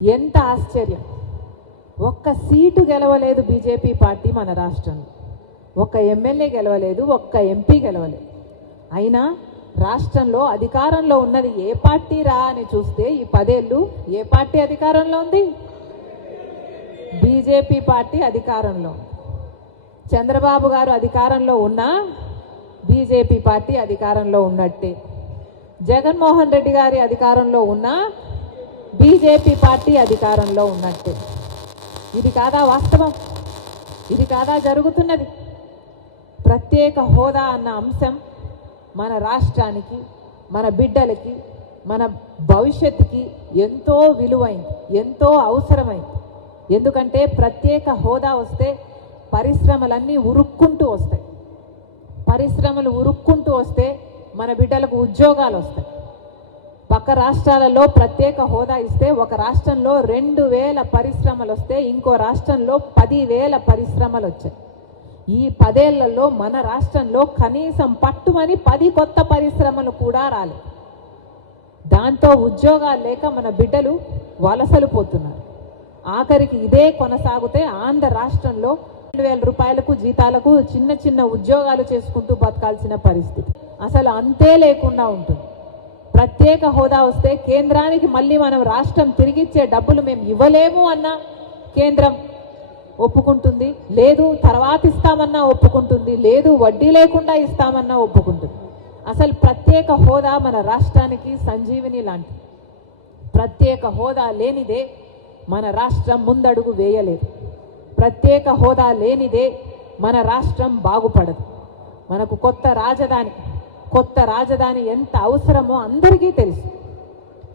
ఎంత ఆశ్చర్యం. ఒక్క సీటు గెలవలేదు బీజేపీ పార్టీ మన రాష్ట్రంలో. ఒక్క ఎమ్మెల్యే గెలవలేదు, ఒక్క ఎంపీ గెలవలేదు. అయినా రాష్ట్రంలో అధికారంలో ఉన్నది ఏ పార్టీ రా అని చూస్తే ఈ 10 ఏళ్ళు ఏ పార్టీ అధికారంలో ఉంది? బీజేపీ పార్టీ అధికారంలో. చంద్రబాబు గారు అధికారంలో ఉన్నా బీజేపీ పార్టీ అధికారంలో ఉన్నట్టే. జగన్మోహన్ రెడ్డి గారి అధికారంలో ఉన్నా బీజేపీ పార్టీ అధికారంలో ఉన్నట్టే. ఇది కాదా వాస్తవం? ఇది కాదా జరుగుతున్నది? ప్రత్యేక హోదా అన్న అంశం మన రాష్ట్రానికి, మన బిడ్డలకి, మన భవిష్యత్తుకి ఎంతో విలువైంది, ఎంతో అవసరమైంది. ఎందుకంటే ప్రత్యేక హోదా వస్తే పరిశ్రమలన్నీ ఉరుక్కుంటూ వస్తాయి. పరిశ్రమలు ఉరుక్కుంటూ వస్తే మన బిడ్డలకు ఉద్యోగాలు వస్తాయి. పక్క రాష్ట్రాలలో ప్రత్యేక హోదా ఇస్తే ఒక రాష్ట్రంలో 2000 పరిశ్రమలు వస్తే ఇంకో రాష్ట్రంలో 10,000 పరిశ్రమలు వచ్చాయి. ఈ 10 ఏళ్లలో మన రాష్ట్రంలో కనీసం పట్టుమని 10 కొత్త పరిశ్రమలు కూడా రాలేదు. దాంతో ఉద్యోగాలు లేక మన బిడ్డలు వలసలు పోతున్నారు. ఆఖరికి ఇదే కొనసాగితే ఆంధ్ర రాష్ట్రంలో 2,000 రూపాయలకు జీతాలకు చిన్న చిన్న ఉద్యోగాలు చేసుకుంటూ బతకాల్సిన పరిస్థితి. అసలు అంతే లేకుండా ఉంటుంది. ప్రత్యేక హోదా వస్తే కేంద్రానికి మళ్ళీ మనం రాష్ట్రం తిరిగిచ్చే డబ్బులు మేము ఇవ్వలేము అన్నా కేంద్రం ఒప్పుకుంటుంది, లేదు తర్వాత ఇస్తామన్నా ఒప్పుకుంటుంది, లేదు వడ్డీ లేకుండా ఇస్తామన్నా ఒప్పుకుంటుంది. అసలు ప్రత్యేక హోదా మన రాష్ట్రానికి సంజీవిని లాంటిది. ప్రత్యేక హోదా లేనిదే మన రాష్ట్రం ముందడుగు వేయలేదు. ప్రత్యేక హోదా లేనిదే మన రాష్ట్రం బాగుపడదు. మనకు కొత్త రాజధాని ఎంత అవసరమో అందరికీ తెలుసు.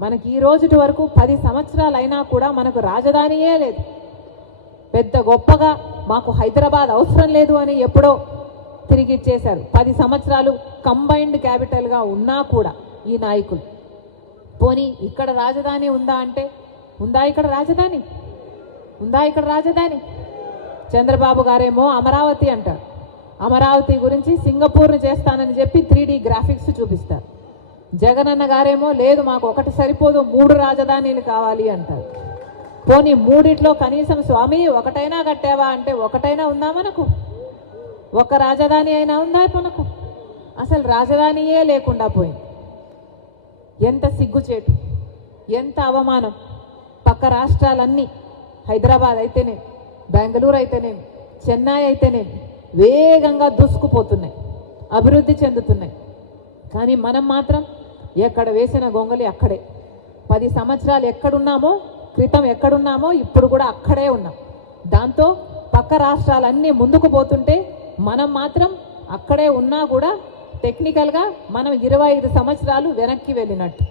మనకి ఈ రోజు వరకు 10 సంవత్సరాలు అయినా కూడా మనకు రాజధానియే లేదు. పెద్ద గొప్పగా మాకు హైదరాబాద్ అవసరం లేదు అని ఎప్పుడో తిరిగి ఇచ్చేశారు. 10 సంవత్సరాలు కంబైన్డ్ క్యాపిటల్గా ఉన్నా కూడా ఈ నాయకులు పోనీ ఇక్కడ రాజధాని ఉందా అంటే ఉందా? ఇక్కడ రాజధాని ఉందా? ఇక్కడ రాజధాని చంద్రబాబు గారేమో అమరావతి అంటారు. అమరావతి గురించి సింగపూర్ను చేస్తానని చెప్పి 3D గ్రాఫిక్స్ చూపిస్తారు. జగనన్న గారేమో లేదు మాకు ఒకటి సరిపోదు 3 రాజధానీలు కావాలి అంటారు. పోనీ మూడిట్లో కనీసం స్వామి ఒకటైనా కట్టావా అంటే ఒకటైనా ఉందా మనకు? ఒక రాజధాని అయినా ఉందా మనకు? అసలు రాజధానియే లేకుండా పోయింది. ఎంత సిగ్గుచేటు, ఎంత అవమానం. పక్క రాష్ట్రాలన్నీ హైదరాబాద్ అయితేనే, బెంగళూరు అయితేనేమి, చెన్నై అయితేనేమి వేగంగా దూసుకుపోతున్నాయి, అభివృద్ధి చెందుతున్నాయి. కానీ మనం మాత్రం ఎక్కడ వేసిన గొంగలి అక్కడే. 10 సంవత్సరాలు క్రితం ఎక్కడున్నామో ఇప్పుడు కూడా అక్కడే ఉన్నాం. దాంతో పక్క రాష్ట్రాలన్నీ ముందుకు పోతుంటే మనం మాత్రం అక్కడే ఉన్నా కూడా టెక్నికల్గా మనం 25 సంవత్సరాలు వెనక్కి వెళ్ళినట్టు.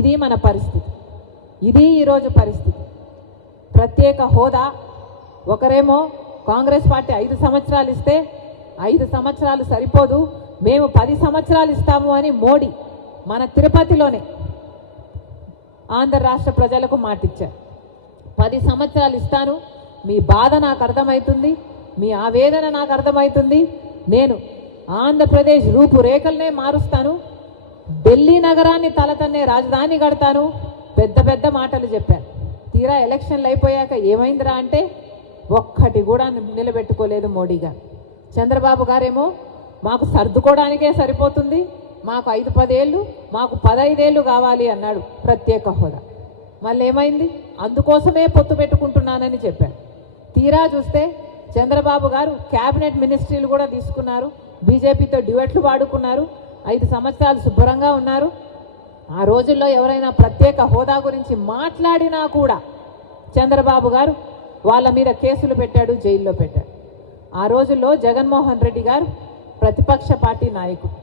ఇది మన పరిస్థితి. ఇది ఈరోజు పరిస్థితి. ప్రత్యేక హోదా ఒకరేమో కాంగ్రెస్ పార్టీ 5 సంవత్సరాలు ఇస్తే 5 సంవత్సరాలు సరిపోదు మేము 10 సంవత్సరాలు ఇస్తాము అని మోడీ మన తిరుపతిలోనే ఆంధ్ర రాష్ట్ర ప్రజలకు మాటిచ్చారు. 10 సంవత్సరాలు ఇస్తాను, మీ బాధ నాకు అర్థమవుతుంది, మీ ఆవేదన నాకు అర్థమవుతుంది, నేను ఆంధ్రప్రదేశ్ రూపురేఖలనే మారుస్తాను, ఢిల్లీ నగరాన్ని తలతన్నే రాజధాని కడతాను, పెద్ద పెద్ద మాటలు చెప్పారు. తీరా ఎలక్షన్లు అయిపోయాక ఏమైందిరా అంటే ఒక్కటి కూడా నిలబెట్టుకోలేదు మోడీ గారు. చంద్రబాబు గారేమో మాకు సర్దుకోవడానికే సరిపోతుంది, మాకు 5-10 ఏళ్ళు, మాకు 15 ఏళ్ళు కావాలి అన్నాడు ప్రత్యేక హోదా. మళ్ళీ ఏమైంది? అందుకోసమే పొత్తు పెట్టుకుంటున్నానని చెప్పారు. తీరా చూస్తే చంద్రబాబు గారు క్యాబినెట్ మినిస్ట్రీలు కూడా తీసుకున్నారు, బీజేపీతో డ్యూయెట్లు పాడుకున్నారు, 5 సంవత్సరాలు శుభ్రంగా ఉన్నారు. ఆ రోజుల్లో ఎవరైనా ప్రత్యేక హోదా గురించి మాట్లాడినా కూడా చంద్రబాబు గారు వాళ్ళ మీద కేసులు పెట్టాడు, జైల్లో పెట్టాడు. ఆ రోజుల్లో జగన్మోహన్ రెడ్డి గారు ప్రతిపక్ష పార్టీ నాయకుడు.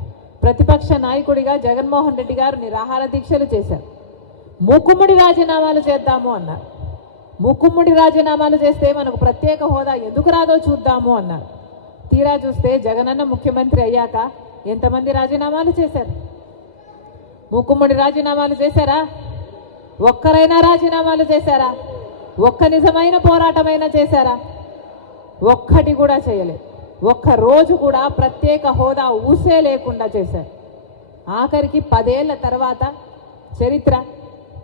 ప్రతిపక్ష నాయకుడిగా జగన్మోహన్ రెడ్డి గారు నిరాహార దీక్షలు చేశారు. మూకుమ్మడి రాజీనామాలు చేద్దాము అన్నారు. మూకుమ్మడి రాజీనామాలు చేస్తే మనకు ప్రత్యేక హోదా ఎందుకు రాదో చూద్దాము అన్నారు. తీరా చూస్తే జగనన్న ముఖ్యమంత్రి అయ్యాక ఎంతమంది రాజీనామాలు చేశారు? మూకుమ్మడి రాజీనామాలు చేశారా? ఒక్కరైనా రాజీనామాలు చేశారా? ఒక్క నిజమైన పోరాటమైనా చేశారా? ఒక్కటి కూడా చేయలేదు. ఒక్క రోజు కూడా ప్రత్యేక హోదా ఊసే లేకుండా చేశారు. ఆఖరికి 10 ఏళ్ల తర్వాత చరిత్ర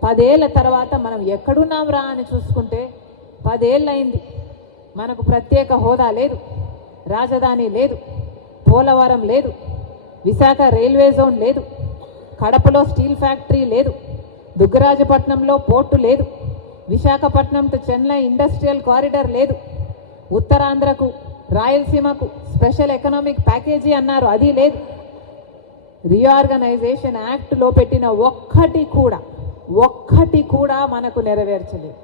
10 ఏళ్ల తర్వాత మనం ఎక్కడున్నాం రా అని చూసుకుంటే 10 ఏళ్ళయింది. మనకు ప్రత్యేక హోదా లేదు, రాజధాని లేదు, పోలవరం లేదు, విశాఖ రైల్వే జోన్ లేదు, కడపలో స్టీల్ ఫ్యాక్టరీ లేదు, దుగ్గరాజపట్నంలో పోర్టు లేదు, Visakhapatnam to Chennai industrial corridor లేదు, ఉత్తరాంధ్రకు రాయలసీమకు స్పెషల్ ఎకనామిక్ ప్యాకేజీ అన్నారు, అది లేదు. రీఆర్గనైజేషన్ యాక్ట్లో పెట్టిన ఒక్కటి కూడా మనకు నెరవేర్చలేదు.